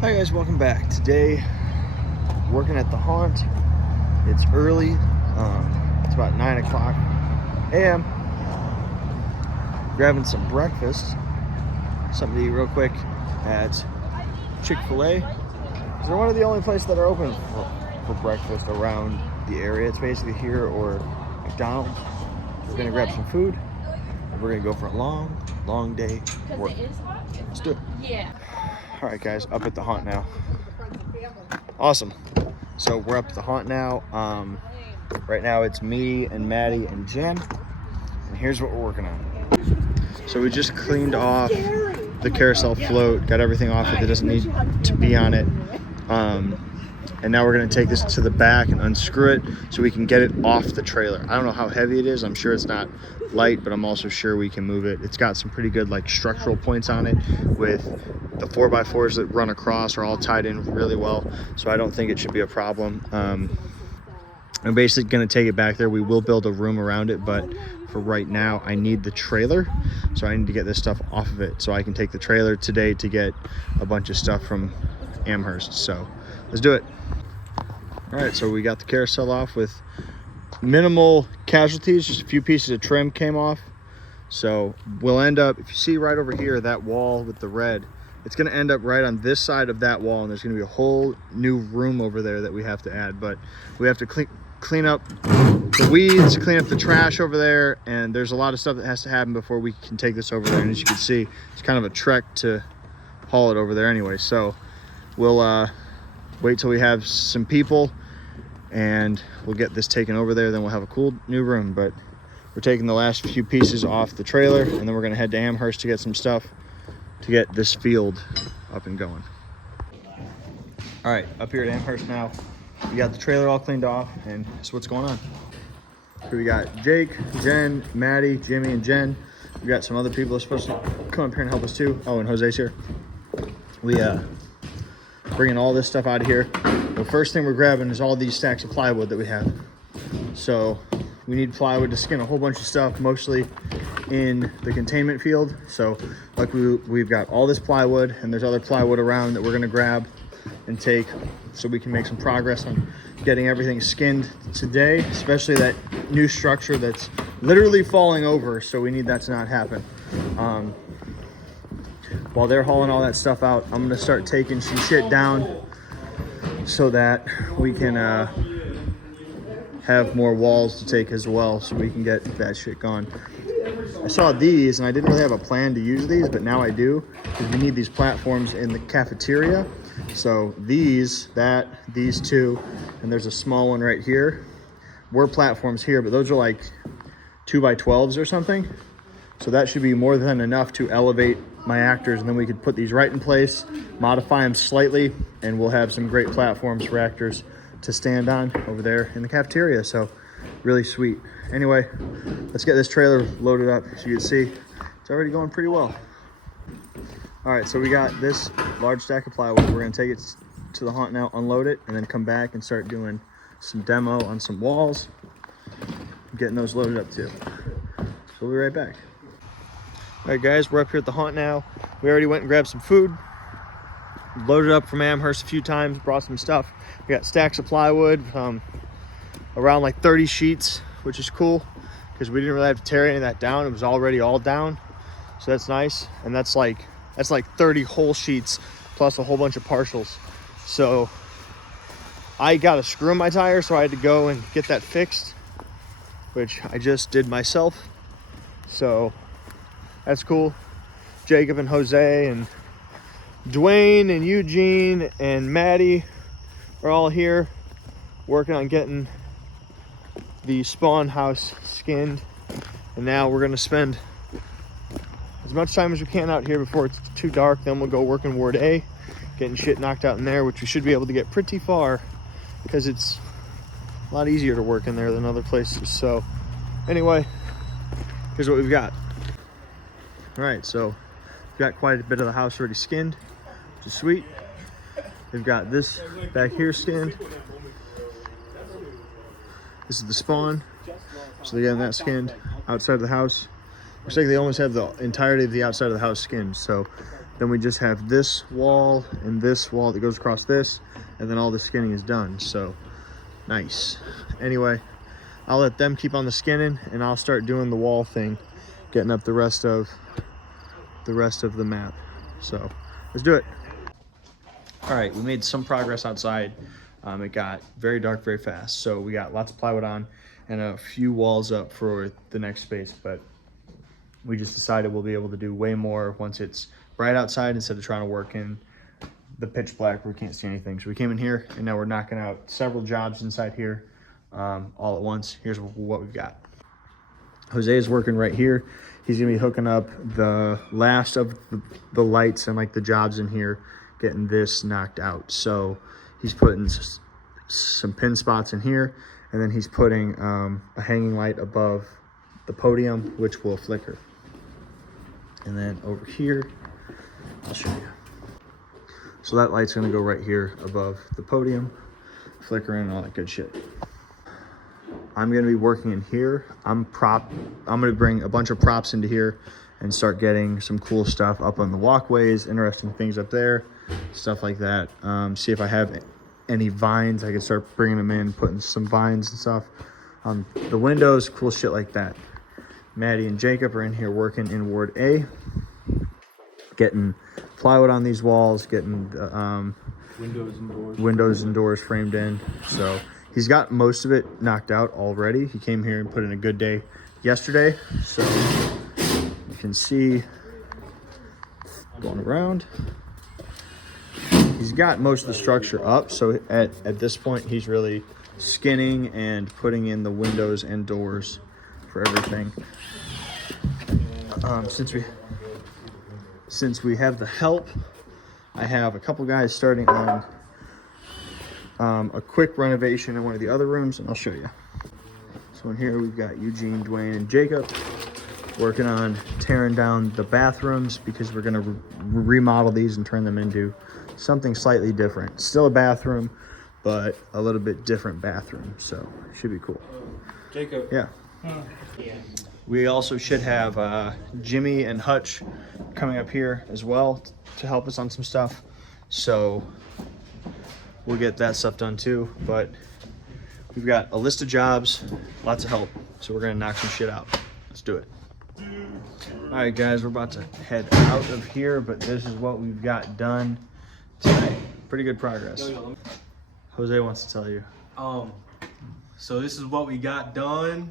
Hi guys, welcome back. Today, working at the haunt. It's early. It's about 9 o'clock a.m. Grabbing some breakfast. Something to eat real quick at Chick-fil-A. They're one of the only places that are open for breakfast around the area. It's basically here or McDonald's. We're gonna grab some food and we're gonna go for a long day work. Let's do it. Yeah. All right, guys, up at the haunt now. Awesome. So we're up at the haunt now. Right now it's me and Maddie and Jen. And here's what we're working on. So we just cleaned off the carousel float, got everything off it that doesn't need to be on it. And now we're gonna take this to the back and unscrew it so we can get it off the trailer. I don't know how heavy it is. I'm sure it's not light, but I'm also sure we can move it. It's got some pretty good like structural points on it with the 4x4s that run across are all tied in really well. So I don't think it should be a problem. I'm basically gonna take it back there. We will build a room around it, but for right now, I need the trailer. So I need to get this stuff off of it so I can take the trailer today to get a bunch of stuff from Amhurst. So let's do it. All right, so we got the carousel off with minimal casualties, just a few pieces of trim came off. So we'll end up, if you see right over here, that wall with the red, it's gonna end up right on this side of that wall, and there's gonna be a whole new room over there that we have to add, but we have to clean up the weeds, clean up the trash over there, and there's a lot of stuff that has to happen before we can take this over there. And as you can see, it's kind of a trek to haul it over there anyway. So we'll wait till we have some people and we'll get this taken over there. Then we'll have a cool new room. But we're taking the last few pieces off the trailer, and then we're gonna head to Amhurst to get some stuff to get this field up and going. All right, up here at Amhurst now. We got the trailer all cleaned off, and that's what's going on. So we got Jake, Jen, Maddie, Jimmy, and Jen. We got some other people that are supposed to come up here and help us too. Oh, and Jose's here. We bringing all this stuff out of here. The first thing we're grabbing is all these stacks of plywood that we have. So we need plywood to skin a whole bunch of stuff, mostly in the containment field. So like we've got all this plywood, and there's other plywood around that we're gonna grab and take so we can make some progress on getting everything skinned today, especially that new structure that's literally falling over. So we need that to not happen. While they're hauling all that stuff out, I'm gonna start taking some shit down so that we can have more walls to take as well, so we can get that shit gone. I saw these and I didn't really have a plan to use these, but now I do, because we need these platforms in the cafeteria. So these two, and there's a small one right here. We're platforms here, but those are like 2x12s or something. So that should be more than enough to elevate my actors, and then we could put these right in place, modify them slightly, and we'll have some great platforms for actors to stand on over there in the cafeteria. So really sweet. Anyway, let's get this trailer loaded up. As you can see, it's already going pretty well. All right, so we got this large stack of plywood. We're gonna take it to the haunt now, unload it, and then come back and start doing some demo on some walls, getting those loaded up too. So we'll be right back. All right, guys, we're up here at the haunt now. We already went and grabbed some food, loaded up from Amhurst a few times, brought some stuff. We got stacks of plywood, around like 30 sheets, which is cool because we didn't really have to tear any of that down. It was already all down, so that's nice. And that's like 30 whole sheets plus a whole bunch of partials. So I got a screw in my tire, so I had to go and get that fixed, which I just did myself. So that's cool. Jacob and Jose and Dwayne and Eugene and Maddie are all here working on getting the spawn house skinned. And now we're gonna spend as much time as we can out here before it's too dark. Then we'll go work in Ward A, getting shit knocked out in there, which we should be able to get pretty far because it's a lot easier to work in there than other places. So anyway, here's what we've got. All right, so we've got quite a bit of the house already skinned, which is sweet. We've got this back here skinned. This is the spawn, so they're getting that skinned. Outside of the house, looks like they almost have the entirety of the outside of the house skinned. So Then we just have this wall and this wall that goes across this, and then all the skinning is done. So nice. Anyway, I'll let them keep on the skinning, and I'll start doing the wall thing, getting up the rest of the map. So let's do it. All right, we made some progress outside. It got very dark very fast, so we got lots of plywood on and a few walls up for the next space, but we just decided we'll be able to do way more once it's bright outside instead of trying to work in the pitch black where we can't see anything. So we came in here, and now we're knocking out several jobs inside here all at once. Here's what we've got. Jose is working right here. He's gonna be hooking up the last of the lights and like the jobs in here, getting this knocked out. So he's putting some pin spots in here, and then he's putting a hanging light above the podium, which will flicker. And then over here, I'll show you. So that light's gonna go right here above the podium, flickering and all that good shit. I'm gonna be working in here. I'm gonna bring a bunch of props into here and start getting some cool stuff up on the walkways, interesting things up there, stuff like that. See if I have any vines. I can start bringing them in, putting some vines and stuff on the windows, cool shit like that. Maddie and Jacob are in here working in Ward A, getting plywood on these walls, getting windows and doors framed in. So he's got most of it knocked out already. He came here and put in a good day yesterday. So you can see going around. He's got most of the structure up. So at this point, he's really skinning and putting in the windows and doors for everything. Since we have the help, I have a couple guys starting on a quick renovation in one of the other rooms, and I'll show you. So in here we've got Eugene, Dwayne, and Jacob working on tearing down the bathrooms because we're gonna remodel these and turn them into something slightly different. Still a bathroom, but a little bit different bathroom. So it should be cool. Jacob. Yeah. We also should have Jimmy and Hutch coming up here as well to help us on some stuff. So we'll get that stuff done too. But we've got a list of jobs, lots of help. So we're gonna knock some shit out. Let's do it. All right, guys, we're about to head out of here, but this is what we've got done tonight. Pretty good progress. Jose wants to tell you. So this is what we got done.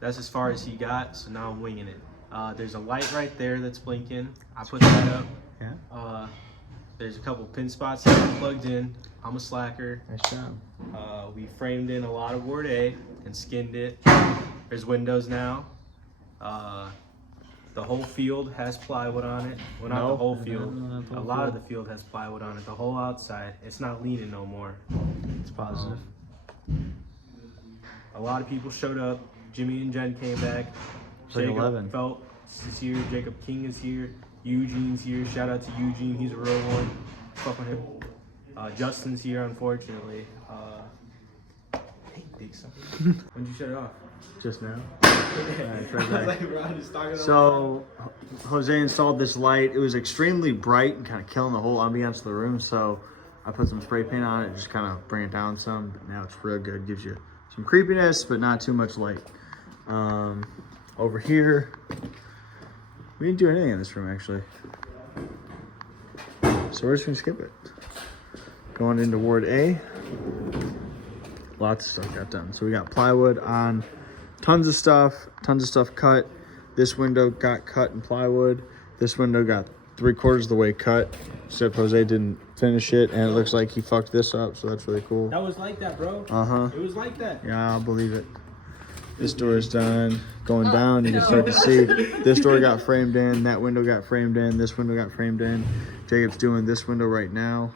That's as far as he got, so now I'm winging it. There's a light right there that's blinking. I put that up. Yeah. There's a couple pin spots that are plugged in. I'm a slacker. Nice job. We framed in a lot of Ward A and skinned it. There's windows now. The whole field has plywood on it. Well, not the whole field. A lot of the field has plywood on it. The whole outside. It's not leaning no more. It's positive. A lot of people showed up. Jimmy and Jen came back. Like Jacob 11. Phelps is here. Jacob King is here. Eugene's here. Shout out to Eugene. He's a real one. Fuck with him. Justin's here, unfortunately. When'd you shut it off? Just now. Right. So Jose installed this light. It was extremely bright and kind of killing the whole ambiance of the room. So I put some spray paint on it, just kind of bring it down some. But now it's real good. Gives you some creepiness, but not too much light. Over here, we didn't do anything in this room actually. So we're just gonna skip it. Going into Ward A, lots of stuff got done. So we got plywood on, tons of stuff cut. This window got cut in plywood. This window got 3/4 of the way cut, except Jose didn't finish it, and it looks like he fucked this up, so that's really cool. That was like that, bro. It was like that. Yeah, I'll believe it. This door is done. Going down, you can start to see this door got framed in, that window got framed in, this window got framed in. Jacob's doing this window right now.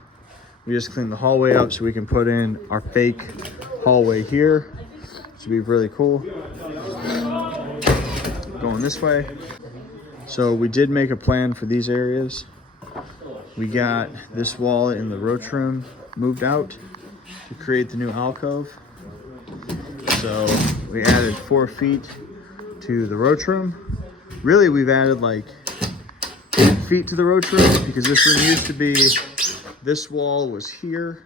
We just cleaned the hallway up so we can put in our fake hallway here. Should be really cool. Going this way. So we did make a plan for these areas. We got this wall in the roach room moved out to create the new alcove. So we added 4 feet to the roach room. Really, we've added like feet to the roach room because this room used to be, this wall was here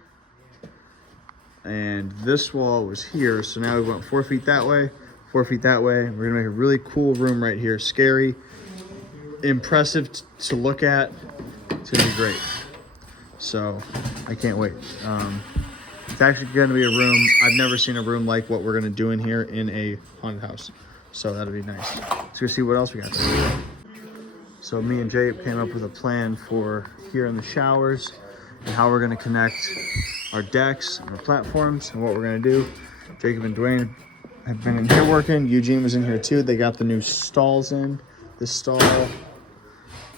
and this wall was here. So now we went 4 feet that way, 4 feet that way. We're gonna make a really cool room right here. Scary, impressive to look at. It's gonna be great. So I can't wait. It's actually gonna be a room. I've never seen a room like what we're gonna do in here in a haunted house. So that'll be nice. Let's go see what else we got. So me and Jake came up with a plan for here in the showers and how we're gonna connect our decks and our platforms and what we're gonna do. Jacob and Dwayne have been in here working. Eugene was in here too. They got the new stalls in. This stall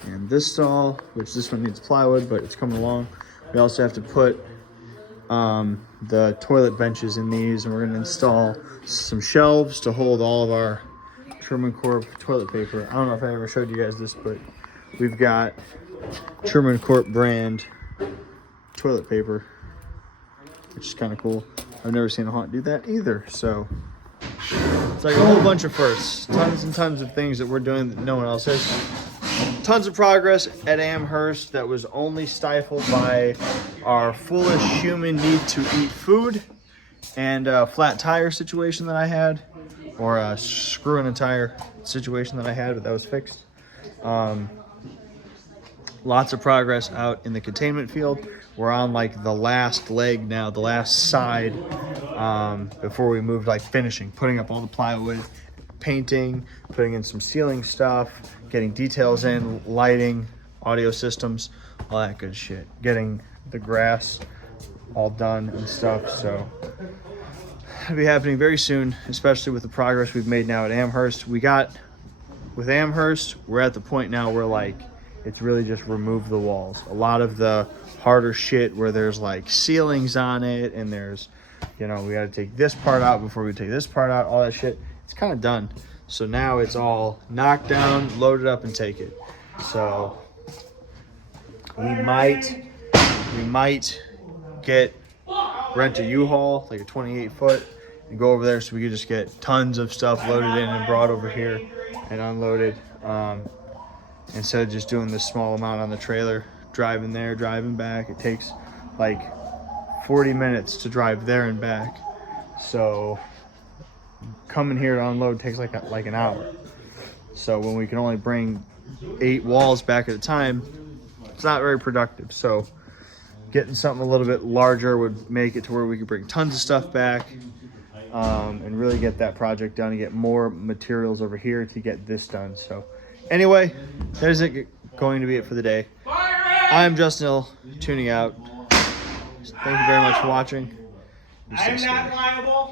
and this stall, which this one needs plywood, but it's coming along. We also have to put the toilet benches in these, and we're gonna install some shelves to hold all of our Truman Corp toilet paper. I don't know if I ever showed you guys this, but we've got Truman Corp brand toilet paper, which is kind of cool. I've never seen a haunt do that either. So it's like a whole bunch of firsts, tons and tons of things that we're doing that no one else has. Tons of progress at Amhurst that was only stifled by our foolish human need to eat food and a flat tire situation that I had, or a screw in a tire situation that I had, but that was fixed. Lots of progress out in the containment field. We're on like the last leg now, the last side, before we moved, like finishing, putting up all the plywood, painting, putting in some ceiling stuff, getting details in, lighting, audio systems, all that good shit. Getting the grass all done and stuff. So it'll be happening very soon, especially with the progress we've made now at Amhurst. With Amhurst, we're at the point now where like, it's really just remove the walls. A lot of the harder shit where there's like ceilings on it and there's, you know, we got to take this part out before we take this part out, all that shit. It's kind of done. So now it's all knocked down, loaded up, and take it. So we might rent a U-Haul, like a 28-foot, and go over there so we could just get tons of stuff loaded in and brought over here and unloaded. Instead of just doing this small amount on the trailer, driving there, driving back. It takes like 40 minutes to drive there and back. So coming here to unload takes like an hour. So when we can only bring 8 walls back at a time, it's not very productive. So getting something a little bit larger would make it to where we could bring tons of stuff back, and really get that project done and get more materials over here to get this done. So anyway, there's it going to be it for the day. I'm Justin Hill, tuning out. Thank you very much for watching. I'm not liable.